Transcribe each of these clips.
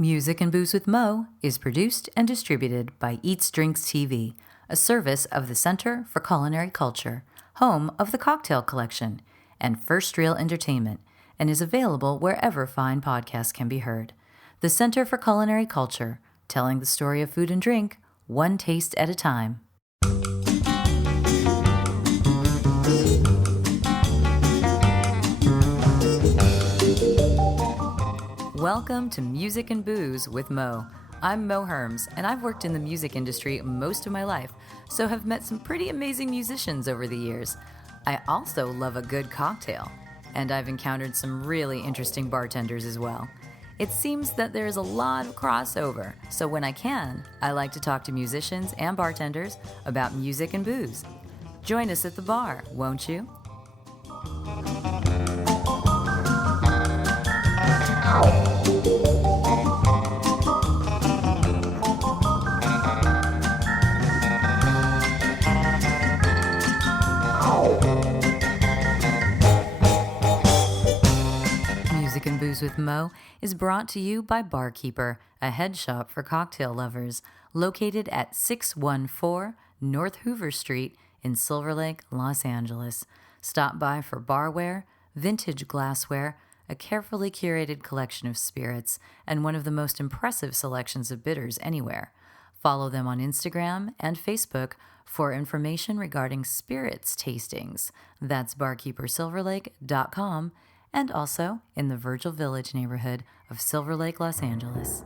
Music and Booze with Mo is produced and distributed by EatsDrinksTV, a service of the Center for Culinary Culture, home of the Cocktail Collection, and First Reel Entertainment, and is available wherever fine podcasts can be heard. The Center for Culinary Culture, telling the story of food and drink, one taste at a time. Welcome to Music and Booze with Mo. I'm Mo Herms, and I've worked in the music industry most of my life, so have met some pretty amazing musicians over the years. I also love a good cocktail, and I've encountered some really interesting bartenders as well. It seems that there's a lot of crossover, so when I can, I like to talk to musicians and bartenders about music and booze. Join us at the bar, won't you? Music and Booze with Mo is brought to you by Barkeeper, a head shop for cocktail lovers, located at 614 North Hoover Street in Silver Lake, Los Angeles. Stop by for barware, vintage glassware, a carefully curated collection of spirits, and one of the most impressive selections of bitters anywhere. Follow them on Instagram and Facebook for information regarding spirits tastings. That's barkeepersilverlake.com, and also in the Virgil Village neighborhood of Silver Lake, Los Angeles.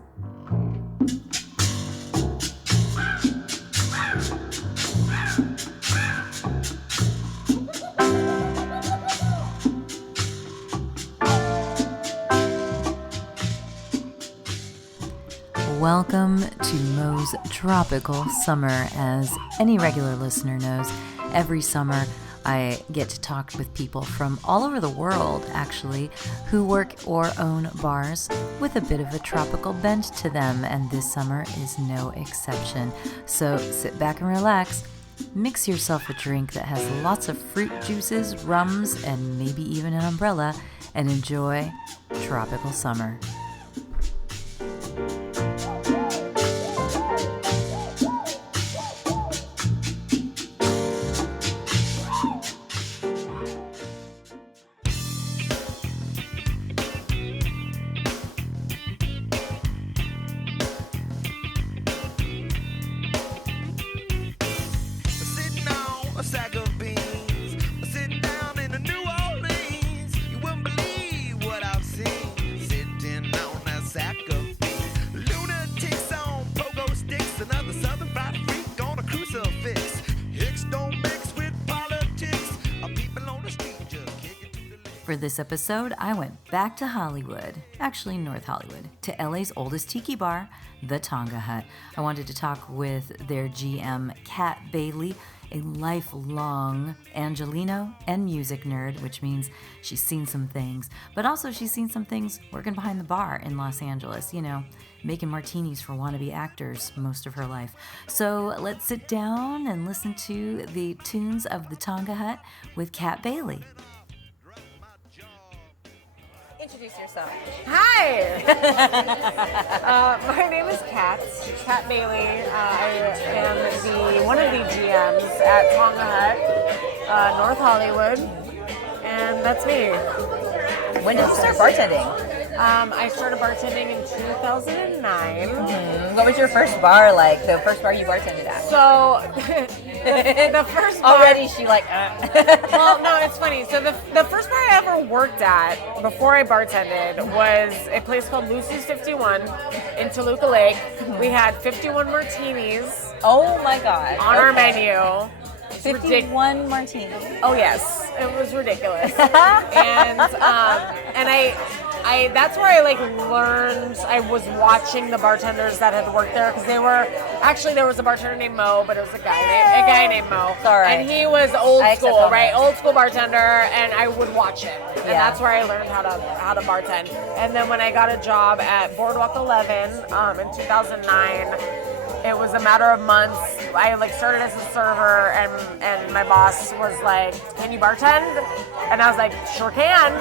Welcome to Mo's Tropical Summer. As any regular listener knows, every summer I get to talk with people from all over the world, actually, who work or own bars with a bit of a tropical bent to them, and this summer is no exception. So sit back and relax, mix yourself a drink that has lots of fruit juices, rums, and maybe even an umbrella, and enjoy tropical summer. For this episode, I went back to Hollywood, actually North Hollywood, to LA's oldest tiki bar, the Tonga Hut. I wanted to talk with their GM, Kat Bailey, a lifelong Angelino and music nerd, which means she's seen some things, but also she's seen some things working behind the bar in Los Angeles, making martinis for wannabe actors most of her life. So let's sit down and listen to the tunes of the Tonga Hut with Kat Bailey. Introduce yourself. Hi! My name is Kat Bailey. I am one of the GMs at Tonga Hut, North Hollywood, and that's me. When did you start bartending? I started bartending in 2009. Mm-hmm. What was your first bar like? The first bar you bartended at? So, the first bar... Already she Well, no, it's funny. So the first bar I ever worked at before I bartended was a place called Lucy's 51 in Toluca Lake. We had 51 martinis. Oh my God. On our menu. 51 martinis. Oh yes, it was ridiculous. and I that's where I learned. I was watching the bartenders that had worked there, because there was a bartender named Mo, but it was a guy named Mo. Sorry. And he was old school, right? Old school bartender, and I would watch him. And that's where I learned how to bartend. And then when I got a job at Boardwalk 11 in 2009, it was a matter of months. I started as a server, and my boss was like, "Can you bartend?" And I was like, "Sure can."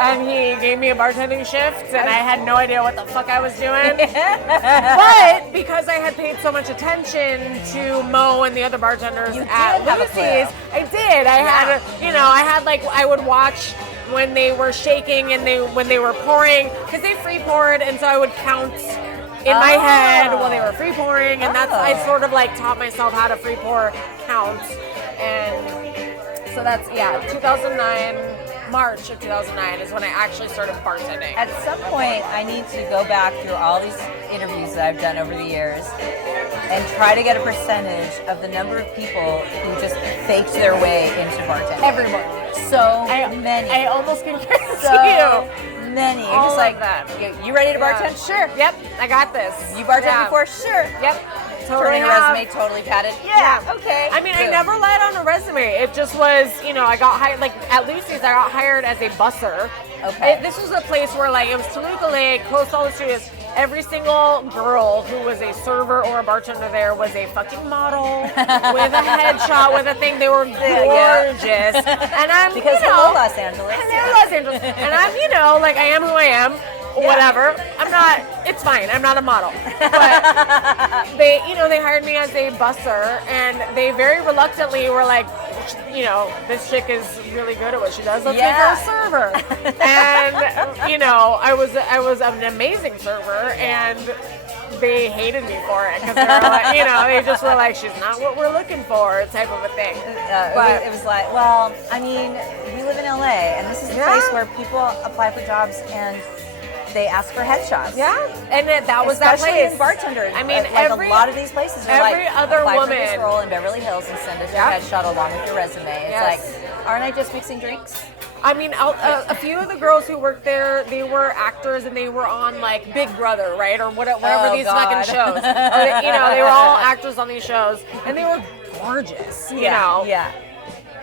and he gave me a bartending shift, and I had no idea what the fuck I was doing. But because I had paid so much attention to Mo and the other bartenders at Lucy's, I did. I would watch when they were shaking and when they were pouring, because they free poured, and so I would count in my head while they were free pouring, and I sort of like taught myself how to free pour count, and so that's 2009. March of 2009 is when I actually started bartending. At some point, I need to go back through all these interviews that I've done over the years and try to get a percentage of the number of people who just faked their way into bartending. Everyone. So many. I almost can guarantee you. Many. All just like of that. You ready to bartend? Sure. Yep, I got this. You bartended before? Sure. Yep. Totally your resume totally padded? Yeah. Okay. I mean, I never lied on a resume. It just was, I got hired, like at Lucy's, I got hired as a busser. Okay. This was a place where it was Toluca Lake, close to all the studios. Every single girl who was a server or a bartender there was a fucking model with a headshot, with a thing. They were gorgeous. And I'm, hello, Los Angeles. Hello, Los Angeles. And I'm, I am who I am. Whatever. I'm not, it's fine. I'm not a model. But they hired me as a busser, and they very reluctantly were like, this chick is really good at what she does. Let's make her a server. And, I was an amazing server, and they hated me for it because they were like, they just were like, she's not what we're looking for, type of a thing. But it was like, well, I mean, we live in LA, and this is a place where people apply for jobs and they ask for headshots. Yeah, and that was that place. Especially in bartenders. I mean, a lot of these places are every other apply woman for this role in Beverly Hills and send us your headshot along with your resume. It's like, aren't I just mixing drinks? I mean, a few of the girls who worked there, they were actors, and they were on like Big Brother, right, or whatever these fucking shows. Or, they were all actors on these shows, and they were gorgeous. You know. Yeah.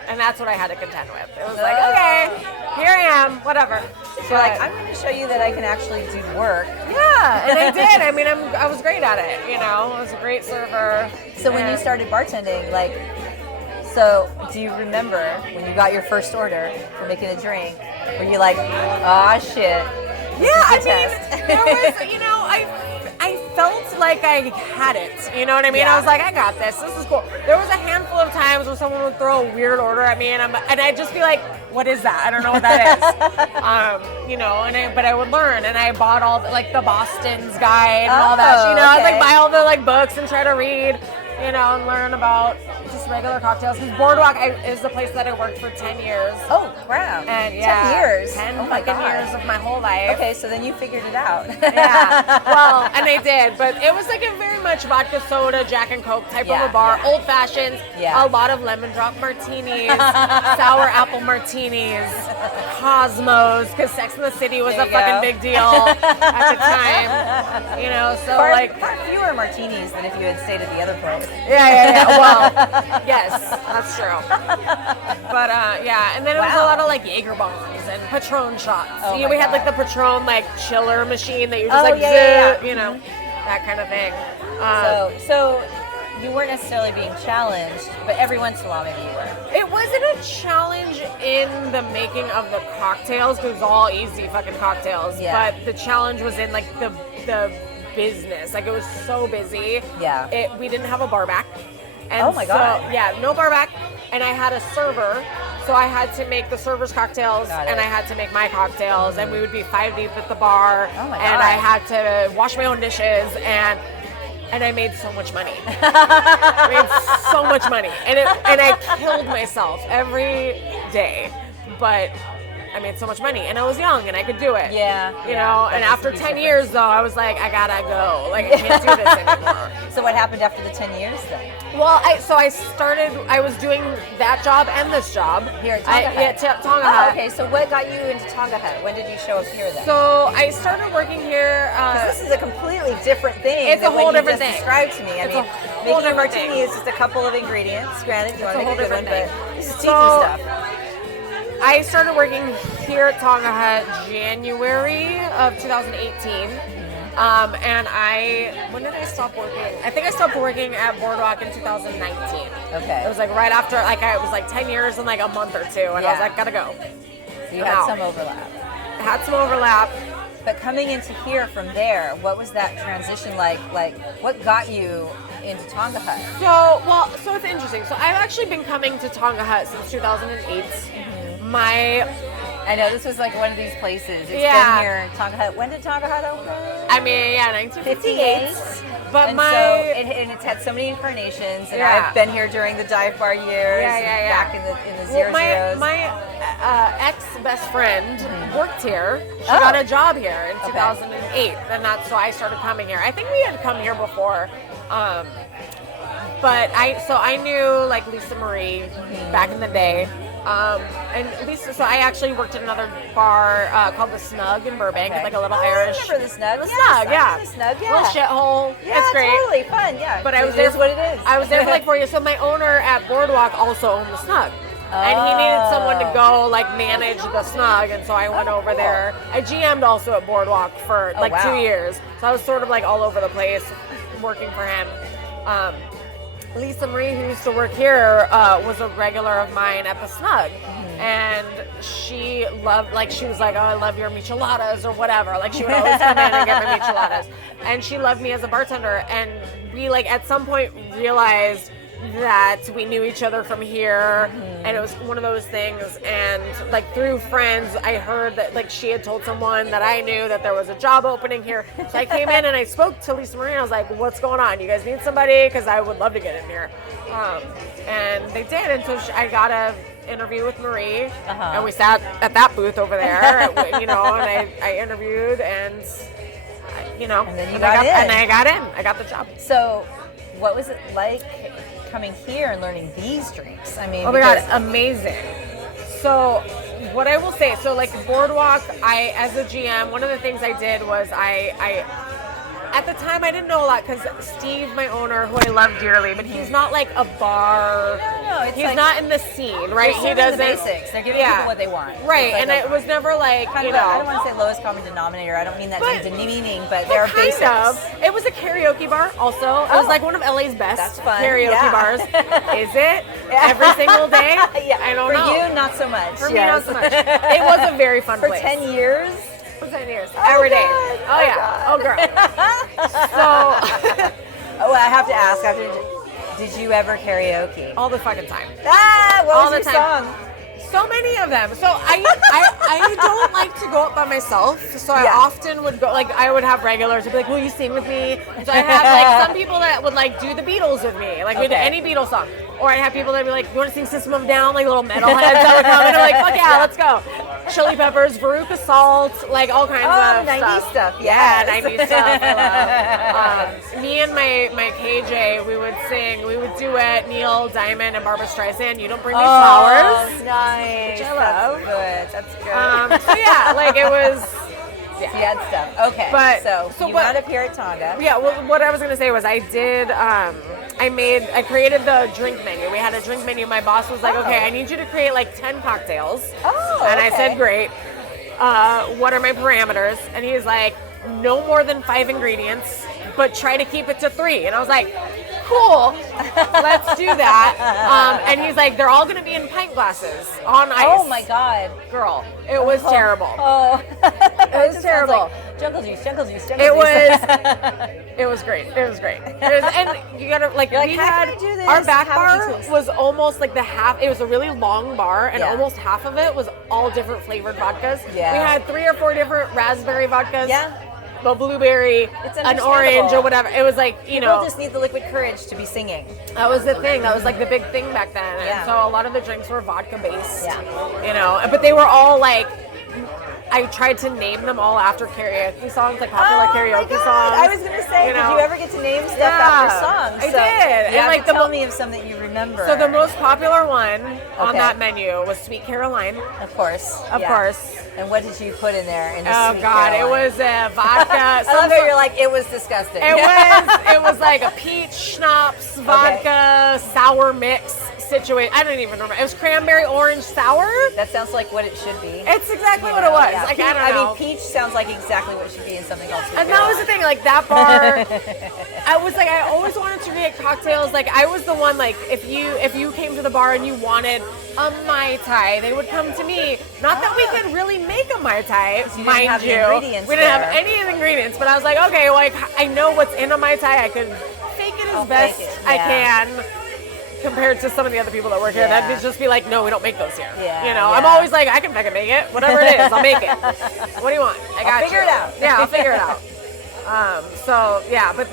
And that's what I had to contend with. It was like, okay, here I am, whatever. So like, I'm going to show you that I can actually do work. Yeah, and I did. I mean, I was great at it. I was a great server. So when you started bartending, so do you remember when you got your first order for making a drink? Were you like, ah, shit? Yeah, I mean, there was, I felt like I had it. You know what I mean? Yeah. I was like, I got this. This is cool. There was a handful of times where someone would throw a weird order at me, and I'd just be like, what is that? I don't know what that is. But I would learn, and I bought all the Boston's guide and all that. I'd buy all the books and try to read, and learn about just regular cocktails. Because Boardwalk is the place that I worked for 10 years. Oh, wow. And 10 years? 10 oh my fucking God. years of my whole life. Okay, so then you figured it out. Yeah. Well, and I did, but it was like a very much vodka soda, Jack and Coke type of a bar. Old fashions, a lot of lemon drop martinis, sour apple martinis, Cosmos, because Sex and the City was a fucking big deal at the time. Far fewer martinis than if you had stayed at the other place. Yeah. Well, yes, that's true. But and then it was a lot of Jaeger bombs and Patron shots. Oh we had the Patron chiller machine that you just that kind of thing. So you weren't necessarily being challenged, but every once in a while maybe you were. It wasn't a challenge in the making of the cocktails, because it was all easy fucking cocktails. Yeah. But the challenge was in the business. It was so busy. Yeah. We didn't have a bar back. And oh my God. No bar back. And I had a server, so I had to make the server's cocktails, and I had to make my cocktails, and we would be 5 deep at the bar. Oh my God. And I had to wash my own dishes, and I made so much money. I made so much money, and I killed myself every day, but I made so much money, and I was young, and I could do it. Yeah. And after 10 years, though, I was like, I gotta go. I can't do this anymore. So what happened after the 10 years then? Well, I was doing that job and this job. Here at Tonga Hut? Tonga Hut. Okay, so what got you into Tonga Hut? When did you show up here then? So I started working here. This is a completely different thing. It's a whole different thing. Described to me. I mean, making a martini is just a couple of ingredients. Granted, you want to make a good one, but this is teaching stuff. I started working here at Tonga Hut January of 2018. And when did I stop working? I think I stopped working at Boardwalk in 2019. Okay. It was right after, it was 10 years and a month or two, and I was like, gotta go. So you had some overlap. had some overlap. But coming into here from there, what was that transition like? Like, what got you into Tonga Hut? So it's interesting. So I've actually been coming to Tonga Hut since 2008. I know this was like one of these places. It's been here, Tonga Hut. When did Tonga Hut open? I mean, 1958. But it's had so many incarnations, and I've been here during the dive bar years. Back in the zeros. My ex-best friend worked here. She got a job here in 2008, and that's why I started coming here. I think we had come here before, but I knew like Lisa Marie back in the day. And Lisa, so I actually worked at another bar called the Snug in Burbank. It's like a little Irish. I remember the Snug. The Snug, yeah. The Snug, yeah. Little shithole. Yeah, it's great. Totally fun, yeah. But I was there. What it is. I was there for like 4 years. So my owner at Boardwalk also owned the Snug. And he needed someone to go like manage the Snug, and so I went over there. I GM'd also at Boardwalk for 2 years. So I was sort of like all over the place working for him. Lisa Marie, who used to work here, was a regular of mine at the Snug. And she loved, she was like, oh, I love your micheladas or whatever. Like, she would always come in and get my micheladas. And she loved me as a bartender. And we, at some point realized that we knew each other from here. And it was one of those things. And, through friends, I heard that, she had told someone that I knew that there was a job opening here. So I came in and I spoke to Lisa Marie. And I was like, what's going on? You guys need somebody? Because I would love to get in here. And they did. And so I got a interview with Marie, and we sat at that booth over there, and I interviewed, and and then you got in. And I got in. I got the job. So, what was it like coming here and learning these drinks? I mean, oh my God, amazing. So, what I will say, Boardwalk, as a GM, one of the things I did was I at the time, I didn't know a lot because Steve, my owner, who I love dearly, but he's not like a bar. No, he's not in the scene, right? He doesn't. The basics. They're giving people what they want. Right, and it was never like, I don't want to say lowest common denominator. I don't mean that to be demeaning, but there are basics. It was a karaoke bar also. It was like one of LA's best karaoke bars. Is it? Every single day? I don't know. For you, not so much. For me, not so much. It was a very fun place. For 10 years? For 10 years. Every day. Oh, yeah. God. Oh, girl. So. I have to ask, did you ever karaoke? All the fucking time. What was your song? So many of them. So I don't like to go up by myself. So I often would go, I would have regulars who'd be like, will you sing with me? So I had some people that would do the Beatles with me. We did any Beatles song. Or I'd have people that'd be like, you want to sing System of a Down? Little metalheads that would come in. I'm like, fuck yeah, let's go. Chili Peppers, Veruca Salt, all kinds of 90s stuff. Yeah, 90s stuff. I love. Me and my KJ, we would duet Neil Diamond and Barbra Streisand. You Don't Bring Me Flowers. Oh, nice. Which I love. That's good. So yeah, it was. Yeah. So you had stuff. Okay. But, so you wound up here at Tonga. Yeah, well, what I was going to say was I did, I created the drink menu. We had a drink menu. My boss was like, okay, I need you to create 10 cocktails. And I said, great. What are my parameters? And he was like, no more than 5 ingredients, but try to keep it to 3. And I was like, cool, let's do that. And he's like, they're all going to be in pint glasses on ice. Oh my God. Girl, it was terrible. Oh. It was terrible. Jungle juice. It was great. And you gotta our back bar was almost the half. It was a really long bar, and almost half of it was all different flavored vodkas. Yeah. We had 3 or 4 different raspberry vodkas. Yeah. A blueberry, an orange, or whatever. It was People just need the liquid courage to be singing. That was the thing. That was the big thing back then. Yeah. And so a lot of the drinks were vodka based. Yeah. But they were all I tried to name them all after karaoke songs, popular karaoke songs. I was gonna say, did you ever get to name stuff after songs? I did. You have to tell me of some that you remember. So the most popular one on that menu was Sweet Caroline. Of course. Of course. And what did you put in there? Oh God, it was vodka. I love how you're like, it was disgusting. It was a peach schnapps vodka sour mix situation. I don't even remember. It was cranberry orange sour. That sounds like what it should be. It's exactly what it was. Yeah. Like, I don't know. I mean, peach sounds like exactly what it should be in something called sweet And that was the thing, like that bar, I always wanted to create cocktails. Like I was the one, like if you came to the bar and you wanted a Mai Tai, they would come to me. Not that we could really make a Mai Tai, mind you. We didn't have any of the ingredients, but I was like, okay, like I know what's in a Mai Tai. I could fake it as best I can. Compared to some of the other people that work here, that'd just be like, no, we don't make those here. I'm always like, I can fucking make it. Whatever it is, I'll make it. What do you want? I'll figure it out. Yeah, I'll figure it out. But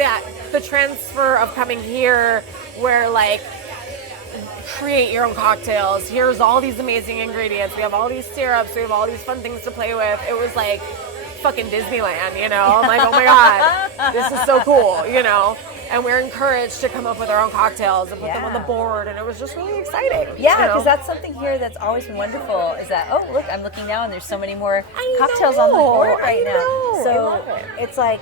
the transfer of coming here where like, create your own cocktails. Here's all these amazing ingredients. We have all these syrups. We have all these fun things to play with. It was like fucking Disneyland, I'm like, oh my God, this is so cool, And we're encouraged to come up with our own cocktails and put them on the board, and it was just really exciting. Yeah, because that's something here that's always been wonderful. Is that look, I'm looking now, and there's so many more cocktails on the board right now. So it's like,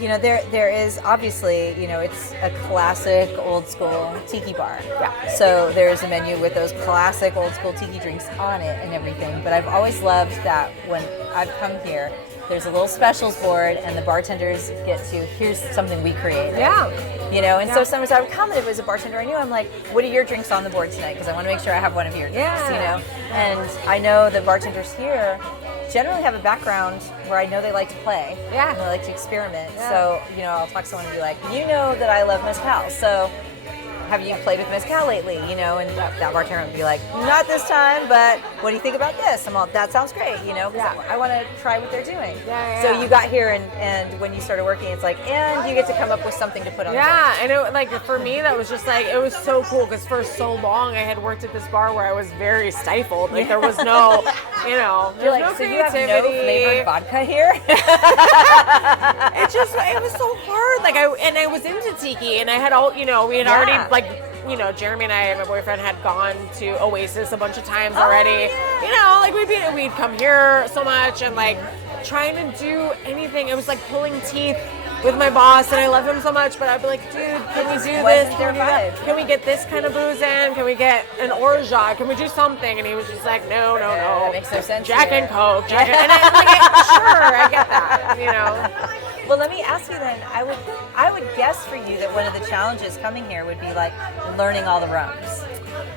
there is obviously, it's a classic old school tiki bar. Yeah. So there's a menu with those classic old school tiki drinks on it and everything. But I've always loved that when I've come here, there's a little specials board, and the bartenders get to, here's something we created. Yeah. So sometimes I would come, and if it was a bartender I knew, I'm like, what are your drinks on the board tonight? Because I want to make sure I have one of your drinks, And I know the bartenders here generally have a background where I know they like to play. Yeah. And they like to experiment. Yeah. So, I'll talk to someone and be like, that I love mezcal. So have you played with mezcal lately? And that bartender would be like, not this time, but what do you think about this? I'm all, that sounds great, I want to try what they're doing. So you got here, and when you started working, it's like, and you get to come up with something to put on the board. And for me, that was just like, it was so cool, because for so long I had worked at this bar where I was very stifled. Like there was no, You're like, no so creativity. you have no flavored vodka here? It was so hard. Like I was into tiki, and I had we had already Jeremy and I, my boyfriend, had gone to Oasis a bunch of times already. We'd come here so much, and like trying to do anything. It was like pulling teeth with my boss, and I love him so much, but I'd be like, dude, can we do this? Can we do that? Can we get this kind of booze in? Can we get an orgeat? Can we do something? And he was just like, no. That makes no sense. Jack and Coke. And I'm like, sure, I get that, Well, let me ask you then. I would guess for you that one of the challenges coming here would be like learning all the rums,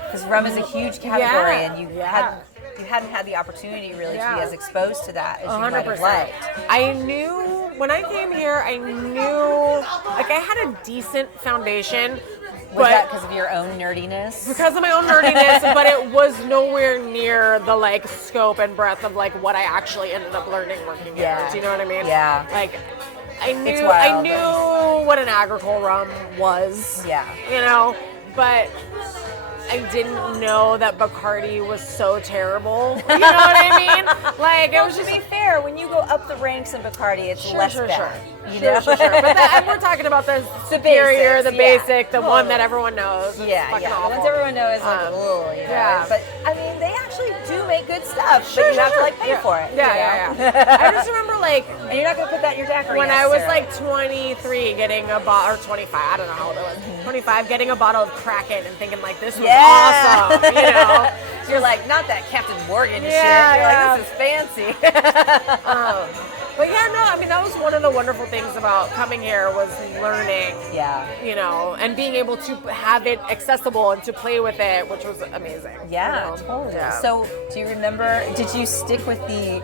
because rum is a huge category, and you hadn't had the opportunity really to be as exposed to that as you might have liked. I knew when I came here. I knew like I had a decent foundation. Was that because of your own nerdiness? Because of my own nerdiness, but it was nowhere near the like scope and breadth of like what I actually ended up learning working here. Do you know what I mean? Yeah. Like I knew what an agricole rum was. Yeah. But I didn't know that Bacardi was so terrible. You know what I mean? Like, it was just... To be fair, when you go up the ranks in Bacardi, it's less bad. Sure. But we're talking about the superior, the basic, the one that everyone knows. The ones everyone knows, like, But, I mean, they actually do make good stuff, but you have to, like, pay for it. Yeah. I just remember, like... And you're not going to put that in your daiquiri. When I was, like, 23, getting a bottle, or 25, I don't know how old I was, 25, getting a bottle of Kraken and thinking, like, this was awesome, So you're like, not that Captain Morgan shit. You're like, this is fancy. But that was one of the wonderful things about coming here was learning. And being able to have it accessible and to play with it, which was amazing. Totally. Yeah. So, do you remember, did you stick with the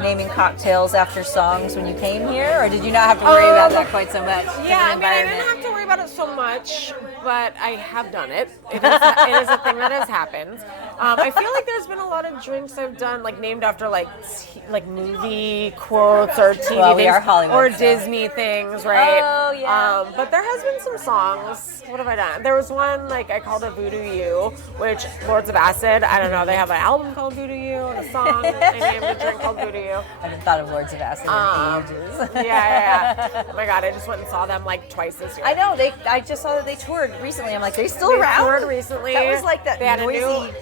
naming cocktails after songs when you came here, or did you not have to worry about that quite so much? I didn't have to worry about it so much, but I have done it. It is a thing that has happened. I feel like there's been a lot of drinks I've done, like named after like movie quotes or TV things or Disney things, right? Oh yeah. But there has been some songs. What have I done? There was one like I called it Voodoo You, which Lords of Acid. I don't know. They have an album called Voodoo You and a song they named a drink called Voodoo You. I haven't thought of Lords of Acid in ages. Yeah. Oh my God, I just went and saw them like twice this year. I know. I just saw that they toured recently. I'm like, they still around? They toured recently. That was like that noisy,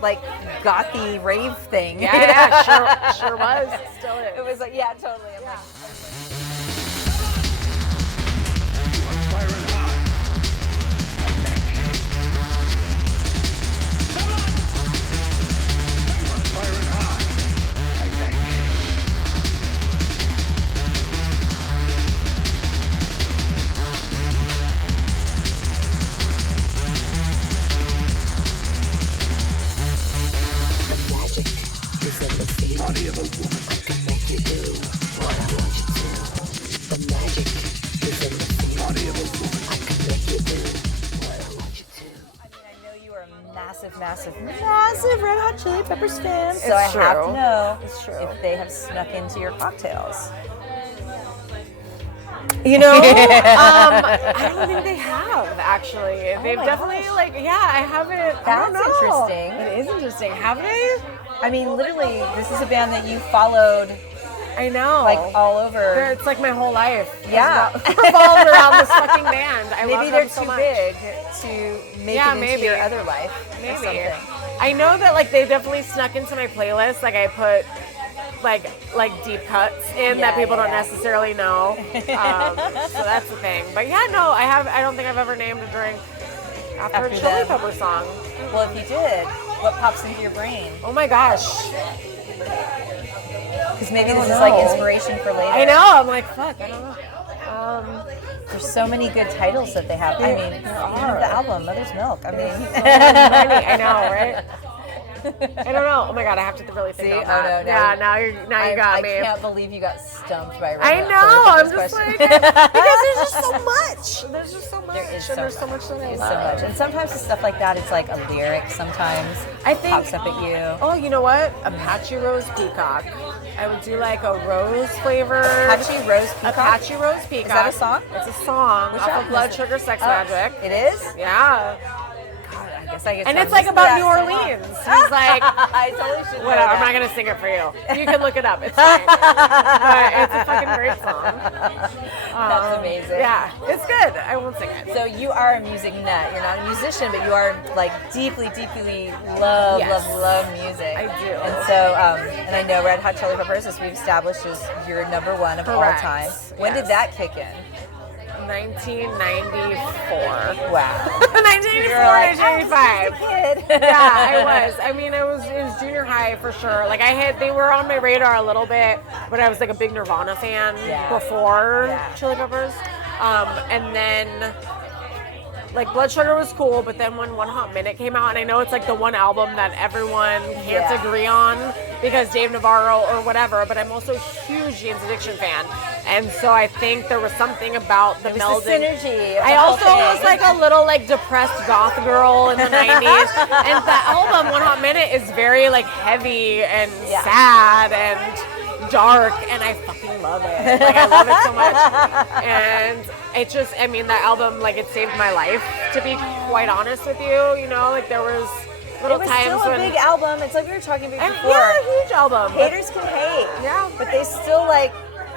like gothy rave thing. Yeah, sure was. Still is. It was like, yeah, totally. I'm like, massive Red Hot Chili Peppers fan, so I have to know if they have snuck into your cocktails. You know, I don't think they have, actually. They've definitely, I haven't. I don't know. That's interesting. It is interesting. Have they? I mean, literally, this is a band that you followed. I know. Like all over. It's like my whole life. Yeah. Revolved around this fucking band. Maybe they're too big to make it into your other life. Maybe. I know that like they definitely snuck into my playlist. Like I put like deep cuts in that people don't necessarily know. So that's the thing. But yeah, no, I don't think I've ever named a drink after a Chili Pepper song. Well, if you did, what pops into your brain? Oh my gosh. Because maybe this is like inspiration for later. I know. I'm like, fuck, I don't know. There's so many good titles that they have. I mean, there are. The album, Mother's Milk. I mean, many. I know, right? I don't know. Oh my god, I have to really think about that. Yeah, now you got me. I can't believe you got stumped by Red I Hot know. Chili Peppers I'm just question. like because there's just so much. There's just so much. There's so much that I There's love. so much. And sometimes the stuff like that, it's like a lyric. Sometimes I think pops up at you. Oh, you know what? Apache Rose Peacock. I would do like a rose flavor. Apache Rose Peacock. Apache Rose Peacock. Is that a song? It's a song. Which off of Blood Sugar Sex Magic. It is? Yeah. I guess and it's like about New Orleans. He's like, I totally should. Whatever. I'm not gonna sing it for you. You can look it up. It's fine. But it's a fucking great song. That's amazing. Yeah, it's good. I won't sing it. So you are a music nut. You're not a musician, but you are like deeply love music. I do. And so, and I know Red Hot Chili Peppers, as we've established, is your number one of all time. When did that kick in? 1994. Wow. 1984, like, 1985. Kid. Yeah, I was. I mean, it was junior high for sure. Like they were on my radar a little bit, but I was like a big Nirvana fan before Chili Peppers. And then like Blood Sugar was cool, but then when One Hot Minute came out, and I know it's like the one album that everyone can't agree on because Dave Navarro or whatever, but I'm also a huge Jane's Addiction fan. And so I think there was something about the melding. The synergy. I also was like a little like depressed goth girl in the 90s. And the album One Hot Minute is very like heavy and sad and dark, and I fucking love it. Like I love it so much. And it just, I mean, that album, like it saved my life, to be quite honest with you. You know, like there was little times when... It was still a big album. It's like we were talking about before. Yeah, a huge album. Haters can hate. Yeah. But they still like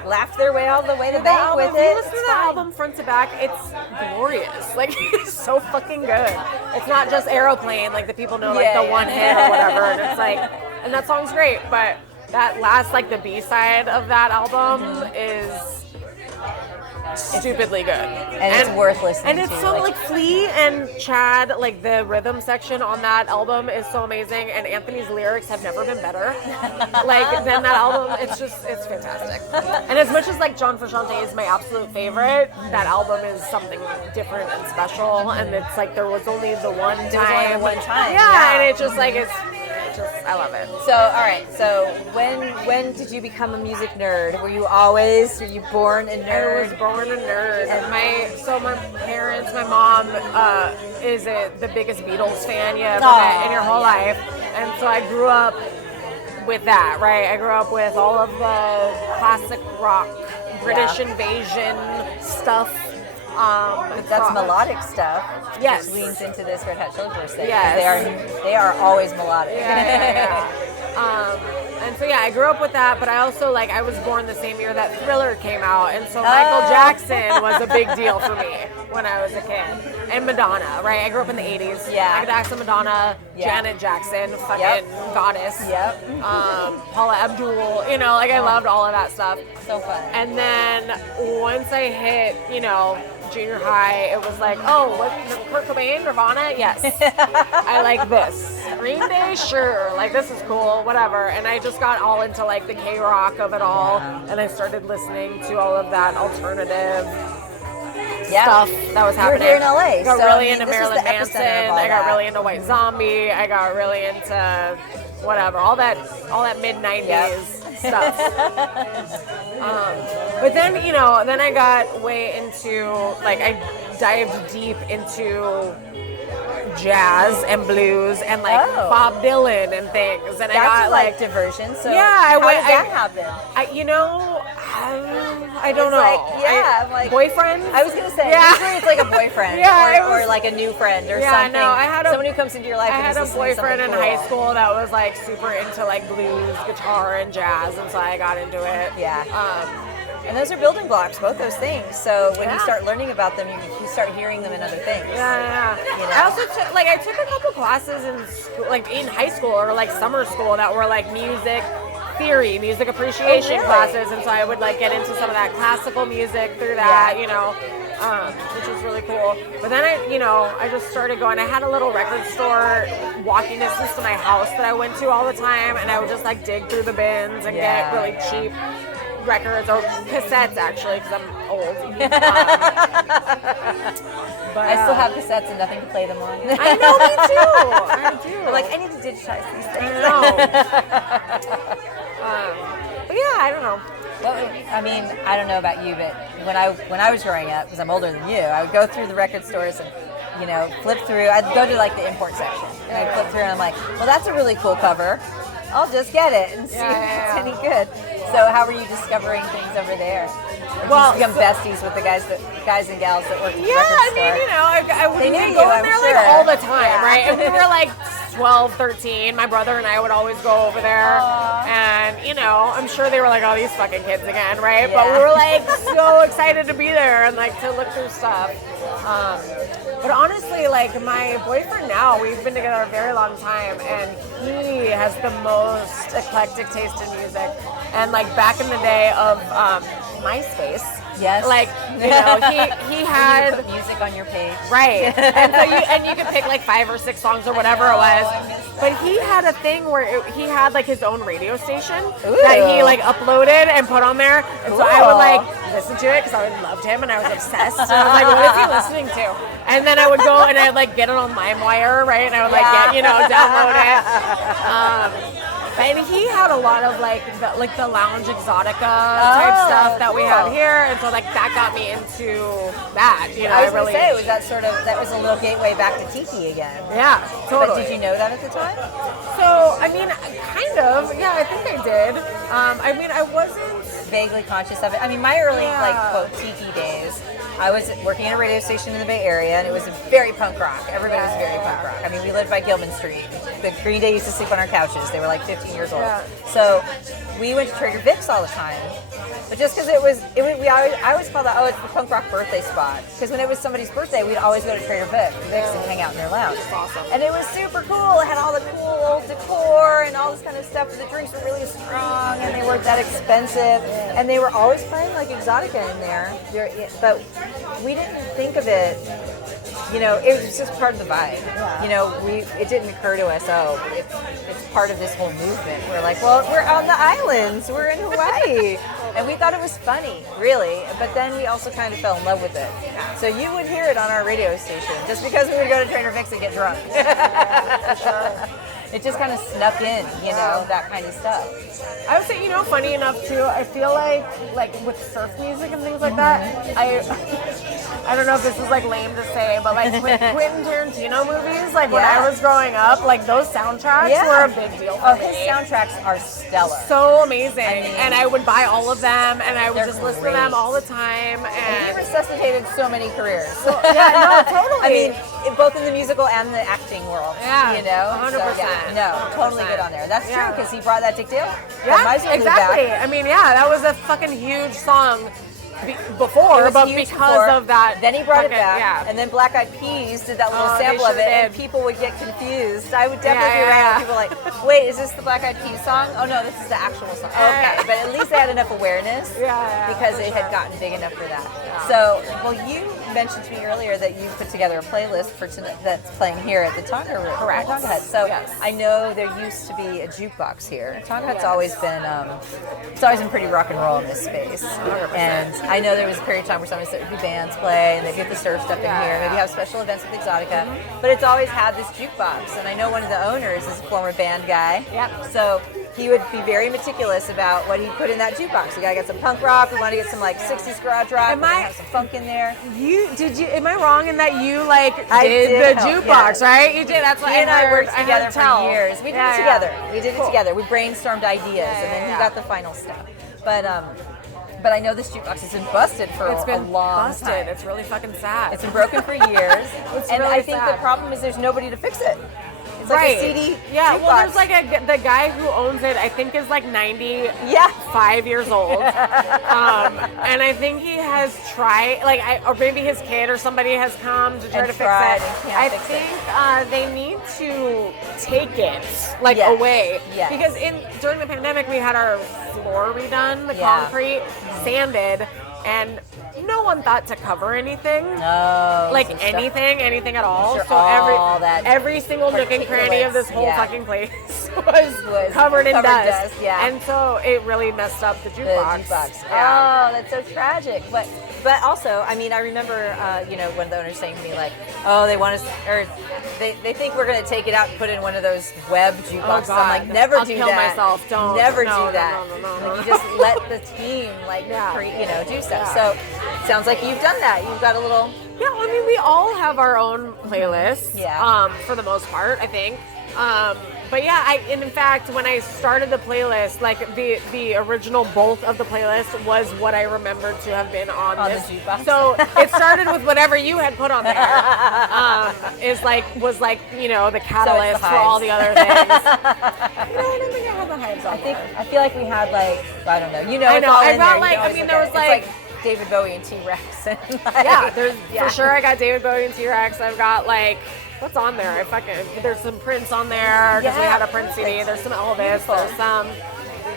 laugh their way all the way to the bank with it. If you listen to the album front to back, it's glorious. Like, it's so fucking good. It's not just Aeroplane, like the people know like the one hit or whatever, and it's like, and that song's great, but that last, like the B-side of that album is stupidly good. And it's worth listening to. And it's so like Flea and Chad, like the rhythm section on that album is so amazing, and Anthony's lyrics have never been better. Like than that album, it's fantastic. And as much as like John Frusciante is my absolute favorite, that album is something different and special, and it's like there was only the one time. Yeah, and it just like I love it. So, all right. So, when did you become a music nerd? Were you born a nerd? I was born a nerd. And my parents, my mom is the biggest Beatles fan you ever met in your whole life, and so I grew up with that. Right, I grew up with all of the classic rock, British Invasion stuff. But that's melodic stuff. Yes. Which leans into this Red Hot Chili Peppers thing. Yes. They are always melodic. Yeah. And so I grew up with that, but I also I was born the same year that Thriller came out, and so Michael Jackson was a big deal for me when I was a kid. And Madonna, right? I grew up in the 80s. Yeah. Michael Jackson, Madonna, Janet Jackson, fucking goddess. Yep. Paula Abdul, I loved all of that stuff. So fun. And then once I hit, junior high, it was like, oh, what, Kurt Cobain, Nirvana? Yes. I like this. Green Day? Sure. Like, this is cool, whatever. And I just got all into, the K-rock of it all, and I started listening to all of that alternative stuff that was happening. You were here in LA. I got really into Marilyn Manson. I got really into White Zombie. I got really into whatever, all that mid-90s stuff. But then, then I got way into, I dived deep into jazz and blues and like Bob Dylan and things. And that's I got like diversion. So yeah, how did that happen? I don't know. I'm like boyfriend. I was gonna say usually it's like a boyfriend or like a new friend or something. No, I had someone who comes into your life. I had and a boyfriend in high school that was like super into like blues, guitar, and jazz, and so I got into it. Yeah. And those are building blocks, both those things. So when you start learning about them, you start hearing them in other things. Yeah. You know? I also took a couple classes in school, like in high school or like summer school that were like music theory, music appreciation classes, and so I would like get into some of that classical music through that, you know, which was really cool. But then I just started going. I had a little record store walking distance to my house that I went to all the time, and I would just like dig through the bins and get really cheap records or cassettes actually because I'm old. But I still have cassettes and nothing to play them on. I know, me too. I do. I'm like, I need to digitize these things. I know. But yeah, I don't know. Well, I mean, I don't know about you, but when I was growing up, because I'm older than you, I would go through the record stores and flip through. I'd go to like the import section and I'd flip through and I'm like, well, that's a really cool cover. I'll just get it and see if it's any good. So how were you discovering things over there? Well, you become besties with the guys and gals that work at the record store. I would they knew go you, in there I'm like sure. all the time, right? And we were like 12, 13. My brother and I would always go over there. And, I'm sure they were like, oh, these fucking kids again, right? Yeah. But we were like so excited to be there and like to look through stuff. But honestly, like my boyfriend now, we've been together a very long time, and he has the most eclectic taste in music. And like back in the day of MySpace, yes, like he had you put music on your page, right? And you could pick like 5 or 6 songs or whatever it was. But he had a thing where he had like his own radio station that he like uploaded and put on there, and so I would like listen to it because I loved him and I was obsessed. And I was like, what is he listening to? And then I would go and I'd like get it on LimeWire, right? And I would like download it. And he had a lot of like the lounge exotica type stuff that we have here, and so like that got me into that. I was gonna say, that was a little gateway back to tiki again. Yeah, totally. But did you know that at the time? So I mean, kind of. Yeah, I think I did. I mean, I wasn't vaguely conscious of it. I mean, my early like quote tiki days, I was working at a radio station in the Bay Area, and it was very punk rock. Everybody was very punk rock. I mean, we lived by Gilman Street. The Green Day used to sleep on our couches. They were like 15 years old. Yeah. So we went to Trader Vic's all the time. But just because I always call that, it's the punk rock birthday spot. Because when it was somebody's birthday, we'd always go to Trader Vic's and hang out in their lounge. That's awesome. And it was super cool. It had all the cool old decor and all this kind of stuff. The drinks were really strong and they weren't that expensive. And they were always playing like exotica in there. But we didn't think of it. It was just part of the vibe. Yeah. It didn't occur to us, it's part of this whole movement. We're like, well, we're on the islands, we're in Hawaii. And we thought it was funny, really. But then we also kind of fell in love with it. So you would hear it on our radio station, just because we would go to Trader Vic's and get drunk. It just kind of snuck in, that kind of stuff. I would say, funny enough too, I feel like with surf music and things like that, I don't know if this is like lame to say, but like Quentin Tarantino movies, like when I was growing up, like those soundtracks were a big deal for me. His soundtracks are stellar. So amazing. And I would buy all of them, and I would just listen to them all the time. And he resuscitated so many careers. Yeah, no, totally. I mean, both in the musical and the acting world. Yeah, 100%. So, no, totally good on there. That's true, because he brought that Dick Dale. Yeah, exactly. I mean, that was a fucking huge song before, but because of that. Then he brought it back, and then Black Eyed Peas did that little sample of it, and people would get confused. I would definitely be around people like, wait, is this the Black Eyed Peas song? Oh no, this is the actual song. Okay, but at least they had enough awareness because it had gotten big enough for that. So, you mentioned to me earlier that you put together a playlist for tonight that's playing here at the Tonga Room. Correct. Tonga Hut. So I know there used to be a jukebox here. Tonga Hut's always been, it's always been pretty rock and roll in this space. 100%. And I know there was a period of time where somebody said it'd be bands play and they'd get the surf stuff in here. Maybe have special events with Exotica. But it's always had this jukebox. And I know one of the owners is a former band guy. Yep. So he would be very meticulous about what he put in that jukebox. We gotta get some punk rock. We want to get some like 60s garage rock. We're gonna have some funk in there. Am I wrong in that you like I did the help, jukebox, right? You did. That's what he and I worked I together heard tell. for years. We did it together. We did it together. We brainstormed ideas, and then he got the final stuff. But I know this jukebox has been busted for a long time. It's really fucking sad. It's been broken for years, and really I think sad. the problem is there's nobody to fix it. It's like a CD Yeah, jukebox. well, there's like the guy who owns it, I think is like 95 years old. And I think he has tried, or maybe his kid or somebody has come to try to fix it. I think they need to take it away. Yes. Because during the pandemic, we had our floor redone, the concrete sanded, and no one thought to cover anything. No. Anything at all. Sure, So every single nook and cranny of this whole fucking place was covered in dust. And so it really messed up the jukebox. Oh, that's so tragic. But also, I mean, I remember, one of the owners saying to me like, oh, they want us, or they think we're going to take it out and put it in one of those web jukeboxes. I'm like, never I'll do kill that. myself. Don't. Never do No, that. No. You just let the team do stuff. Yeah. So sounds like you've done that. You've got a little. Yeah, I mean, we all have our own playlists. Yeah. For the most part, I think. But yeah, and in fact, when I started the playlist, like the original bulk of the playlist was what I remembered to have been on this. The jukebox. So it started with whatever you had put on there. Was the catalyst for all the other things. I don't think I had the hives on. I feel like we had I don't know. I know. I got there was like David Bowie and T-Rex. And for sure I got David Bowie and T-Rex. I've got what's on there? There's some Prince on there because we had a Prince CD. There's some Elvis. There's some,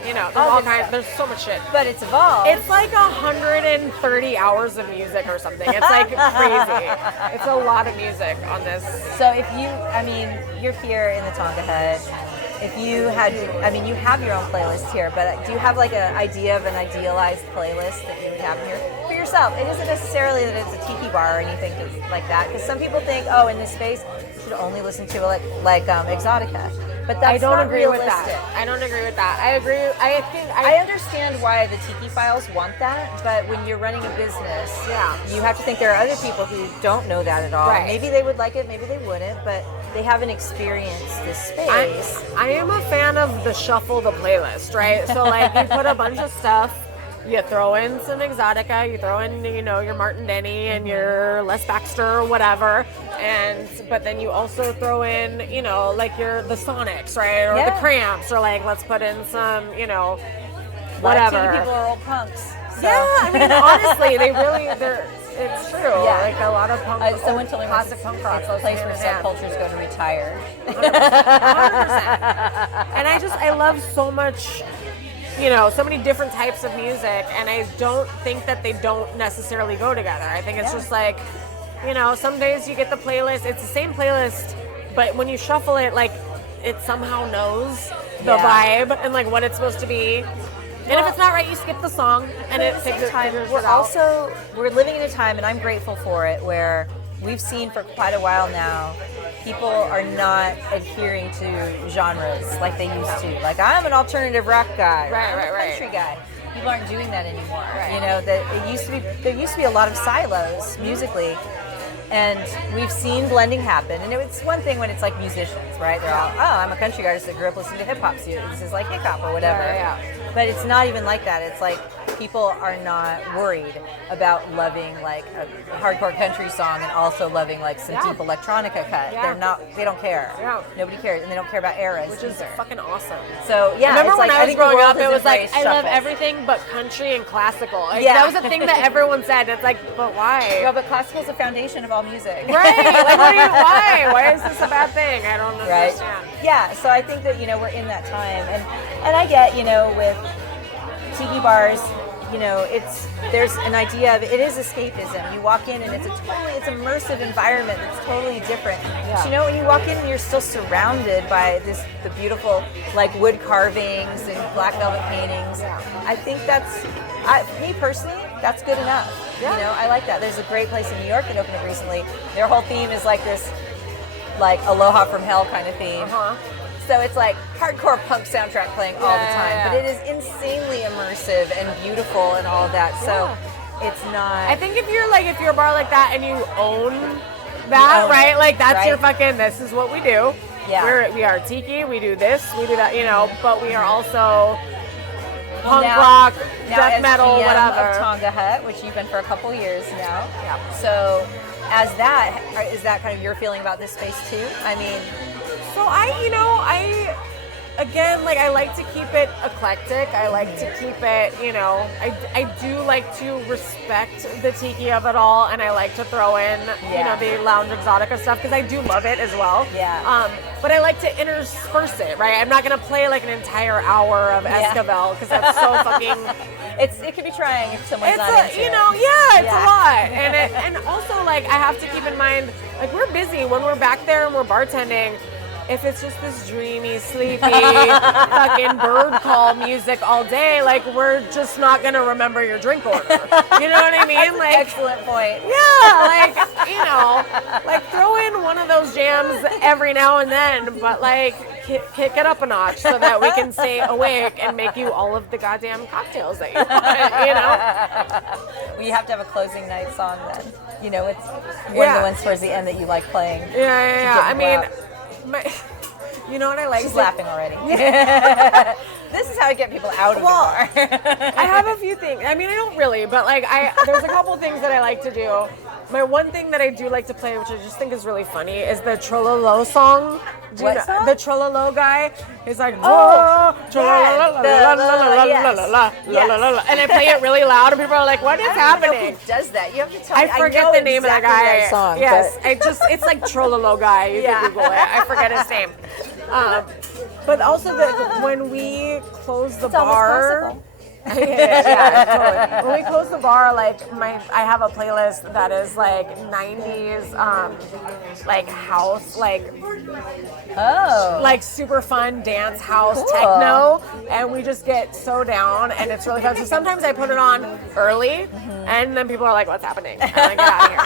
there's all kinds. There's so much shit. But it's evolved. It's like 130 hours of music or something. It's like crazy. It's a lot of music on this. So you're here in the Tonga Hut. If you had, you have your own playlist here, but do you have an idea of an idealized playlist that you would have here for yourself? It isn't necessarily that it's a tiki bar or anything like that, because some people think, oh, in this space, you should only listen to Exotica. But that's not realistic. I don't agree with that. I agree. I understand why the Tiki Files want that, but when you're running a business, you have to think there are other people who don't know that at all. Right. Maybe they would like it, maybe they wouldn't, but they haven't experienced this space. I am a fan of the shuffle the playlist, right? So you put a bunch of stuff. You throw in some Exotica, you throw in, your Martin Denny and your Les Baxter or whatever, but then you also throw in, the Sonics, right? Or the Cramps, or let's put in some, whatever. A lot of people are old punks. So. Yeah, honestly, it's true. Yeah. A lot of punk, someone told me classic punk rock. It's a place where subculture is going to retire. 100%. And I love so much, so many different types of music, and I don't think that they don't necessarily go together. I think it's just some days you get the playlist, it's the same playlist, but when you shuffle it, it somehow knows the vibe and what it's supposed to be. And if it's not right, you skip the song, and it figures it out. We're living in a time, and I'm grateful for it, where we've seen for quite a while now, people are not adhering to genres like they used to. I'm an alternative rock guy. I'm a country guy. People aren't doing that anymore. Right. There used to be a lot of silos musically. And we've seen blending happen. And it's one thing when it's musicians, right? They're all, oh, I'm a country artist that grew up listening to hip-hop, so this is hip hop or whatever. Yeah. But it's not even like that. It's people are not worried about loving a hardcore country song and also loving some deep electronica cut. Yeah. They don't care. Yeah. Nobody cares, and they don't care about eras. Which is fucking awesome. So yeah, I remember when I was growing up, it was I love everything but country and classical. Yeah. That was the thing that everyone said. It's but why? Well, but classical is the foundation of all music. Right. Why? Why is this a bad thing? I don't understand. Right. Yeah. So I think that we're in that time, and I get with tiki bars, there's an idea of it is escapism. You walk in and it's immersive environment that's totally different. Yeah. But when you walk in and you're still surrounded by the beautiful wood carvings and black velvet paintings. Yeah. I think me personally, that's good enough. Yeah. I like that. There's a great place in New York that opened up recently. Their whole theme is this Aloha from Hell kind of theme. Uh-huh. So it's like hardcore punk soundtrack playing all the time, but it is insanely immersive and beautiful and all of that. So it's not. I think if you're a bar like that and you own that, right? Like that's your fucking. This is what we do. Yeah. We are tiki. We do this. We do that. You know, but we are also punk rock, death metal, GM whatever. Of Tonga Hut, which you've been for a couple years now. Yeah. So, is that kind of your feeling about this space too? I mean, so again, like I like to keep it eclectic. I like to keep it, I do like to respect the tiki of it all, and I like to throw in, the lounge exotica stuff because I do love it as well. Yeah. But I like to intersperse it, right? I'm not gonna play like an entire hour of Esquivel because that's so fucking. It can be trying if someone's not into it. It's a lot, and also like I have to keep in mind, like we're busy when we're back there and we're bartending. If it's just this dreamy, sleepy, fucking bird call music all day, like we're just not gonna remember your drink order. You know what I mean? That's like, an excellent point. Yeah, like throw in one of those jams every now and then, but like kick it up a notch so that we can stay awake and make you all of the goddamn cocktails that you want. Well, you have to have a closing night song then. It's one of the ones towards the end that you like playing. Yeah. I mean. You know what I like? She's laughing already. This is how I get people out of the bar. I have a few things. I mean, I don't really, but like there's a couple things that I like to do. My one thing that I do like to play, which I just think is really funny, is the Trololo song. What song? The Trololo guy is like, and I play it really loud, and people are like, "What is happening?" I don't know who does that? You have to tell me. I forget the name of the guy. That song, yes, it's like Trololo guy. You can Google it. I forget his name. But also when we close the bar. Totally. When we close the bar, like I have a playlist that is like 90s, like house, like super fun dance house techno, and we just get so down, and it's really fun. So sometimes I put it on early, and then people are like, "What's happening?" And I get out of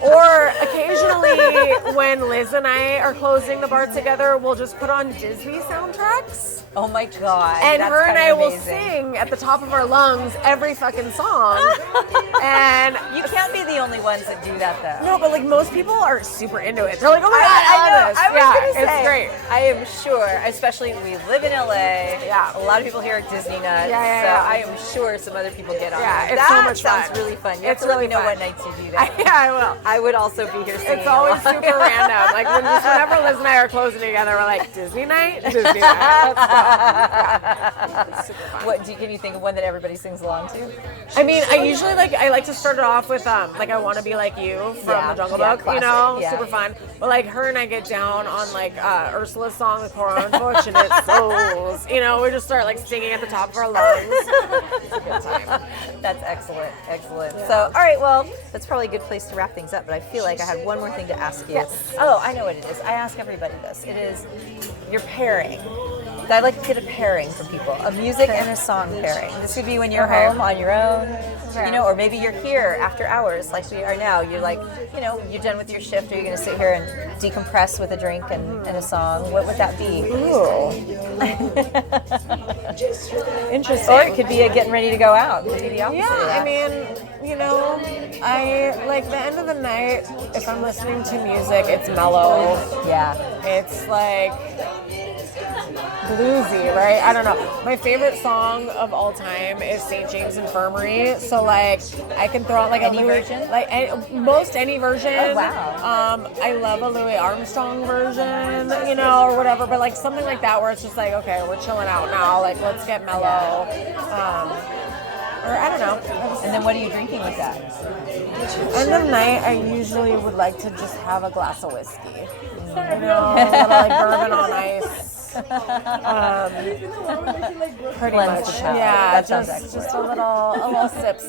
here. Or occasionally, when Liz and I are closing the bar together, we'll just put on Disney soundtracks. Oh my God. And that's her and I will amazing. sing at the top of our lungs every fucking song. And you can't be the only ones that do that though. No, but like most people are super into it. They're like, "Oh my God, I love this." I was gonna say, it's great. I am sure, especially we live in LA. Yeah. A lot of people here are Disney nuts. So I am sure some other people get on. Yeah, it's so much fun. That sounds really fun. You have to let me know what nights you do that. I will. I would also be here singing. It's always super random. Like whenever Liz and I are closing together, we're like, "Disney night, Disney night, let's go." It's super fun. Can you think of one that everybody sings along to? I mean, I usually I like to start it off with like "I Want to Be Like You" from the Jungle Book, classic, super fun. But like her and I get down on like Ursula's song, "The Poor Unfortunate Souls." We just start like singing at the top of our lungs. It's a good time. That's excellent. Yeah. So, all right, well, that's probably a good place to wrap things up. But I feel like I had one more thing to ask you. Yes. Oh, I know what it is. I ask everybody this. It is your pairing. I like to get a pairing from people, a music and a song pairing. This would be when you're home on your own, or maybe you're here after hours like we are now. You're like, you're done with your shift, or you're going to sit here and decompress with a drink and a song. What would that be? Ooh. Interesting. Or it could be a getting ready to go out. It could be the opposite. Yeah, I mean, I like the end of the night, if I'm listening to music, it's mellow. Yeah. It's like bluesy, right? I don't know. My favorite song of all time is St. James Infirmary. So like I can throw out like any version? Like most any version. Oh wow. I love a Louis Armstrong version, or whatever, but like something like that where it's just like, okay, we're chilling out now, like let's get mellow. Or I don't know. And then what are you drinking with that? End of night, I usually would like to just have a glass of whiskey. A little like bourbon on ice. Pretty Cleanse much. the palate. Yeah, That sounds just a little sip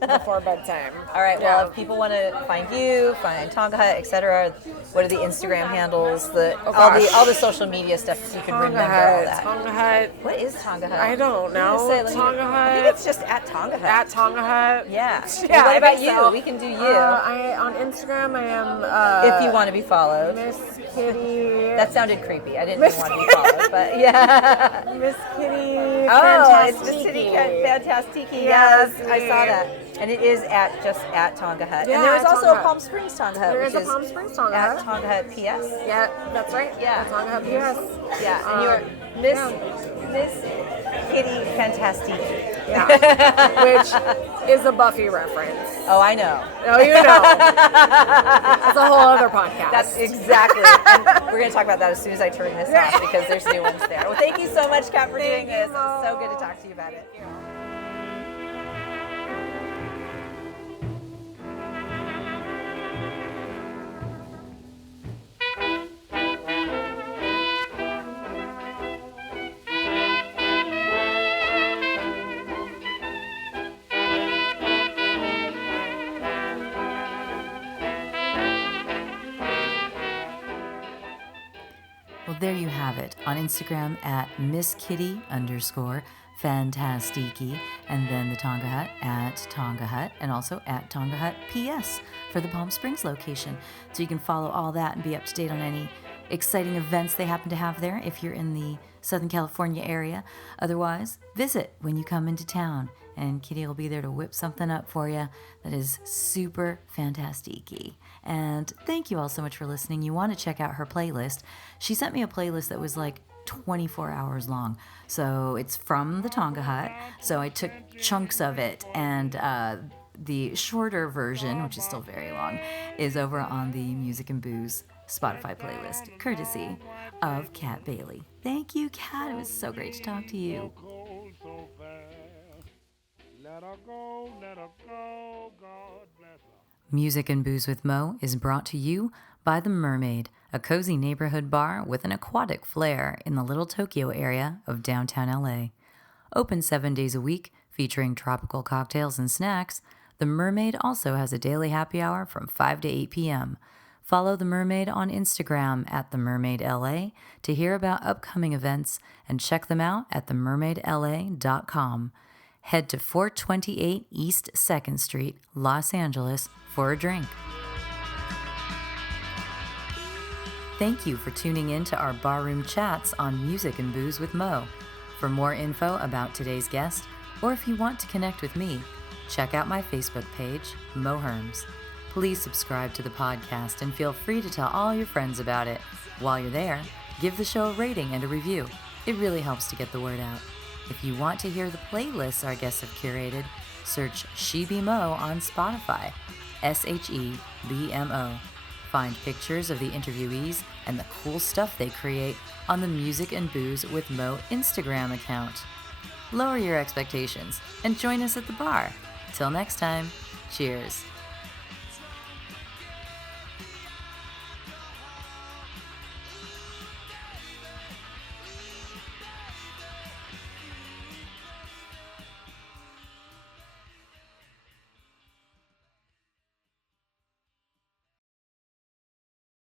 before bedtime. All right. Yeah. Well, if people want to find you, find Tonga Hut, etc., what are the Instagram handles? All the social media stuff, so you can remember all that. Tonga Hut. What is Tonga Hut? I don't know. Tonga Hut. I think it's just at Tonga Hut. At Tonga Hut. Yeah. Yeah, Well, what I about think you? so. We can do you. On Instagram, I am. If you want to be followed. Miss Kitty. That sounded creepy. I didn't want to be followed, but yeah. Miss Kitty. Oh, it's the City Fantastiki. Yes, I saw Kitty. that. And it is at Tonga Hut. Yeah, and there is also Tonga a Palm Springs Tonga Hut. There which is a Palm Springs Tonga at Hut. Tonga Hut PS. Yeah, that's right. Yeah. Tonga Hut PS. Yeah, and you're Miss Kitty Fantastiki. Yeah, which is a Buffy reference. Oh, I know. Oh, you know. It's a whole other podcast. That's exactly. And we're going to talk about that as soon as I turn this off because there's new ones there. Well, thank you so much, Kat, for doing this. It was so good to talk to you about it. Well, there you have it. On Instagram at MissKitty_Fantastiki, and then the Tonga Hut at Tonga Hut, and also at Tonga Hut PS for the Palm Springs location. So you can follow all that and be up to date on any exciting events they happen to have there if you're in the Southern California area. Otherwise, visit when you come into town, and Kitty will be there to whip something up for you that is super fantastiki. And thank you all so much for listening. You want to check out her playlist. She sent me a playlist that was like 24 hours long. So it's from the Tonga Hut. So I took chunks of it, and the shorter version, which is still very long, is over on the Music and Booze Spotify playlist, courtesy of Kat Bailey. Thank you, Kat. It was so great to talk to you. Music and Booze with Mo is brought to you by The Mermaid, a cozy neighborhood bar with an aquatic flair in the Little Tokyo area of downtown LA. Open 7 days a week, featuring tropical cocktails and snacks, The Mermaid also has a daily happy hour from 5 to 8 p.m. Follow The Mermaid on Instagram at TheMermaidLA to hear about upcoming events, and check them out at themermaidla.com. Head to 428 East 2nd Street, Los Angeles, for a drink. Thank you for tuning in to our barroom chats on Music and Booze with Mo. For more info about today's guest, or if you want to connect with me, check out my Facebook page, Mo Herms. Please subscribe to the podcast and feel free to tell all your friends about it. While you're there, give the show a rating and a review. It really helps to get the word out. If you want to hear the playlists our guests have curated, search She Be Mo on Spotify, SHEBMO. Find pictures of the interviewees and the cool stuff they create on the Music and Booze with Mo Instagram account. Lower your expectations and join us at the bar. Till next time, cheers.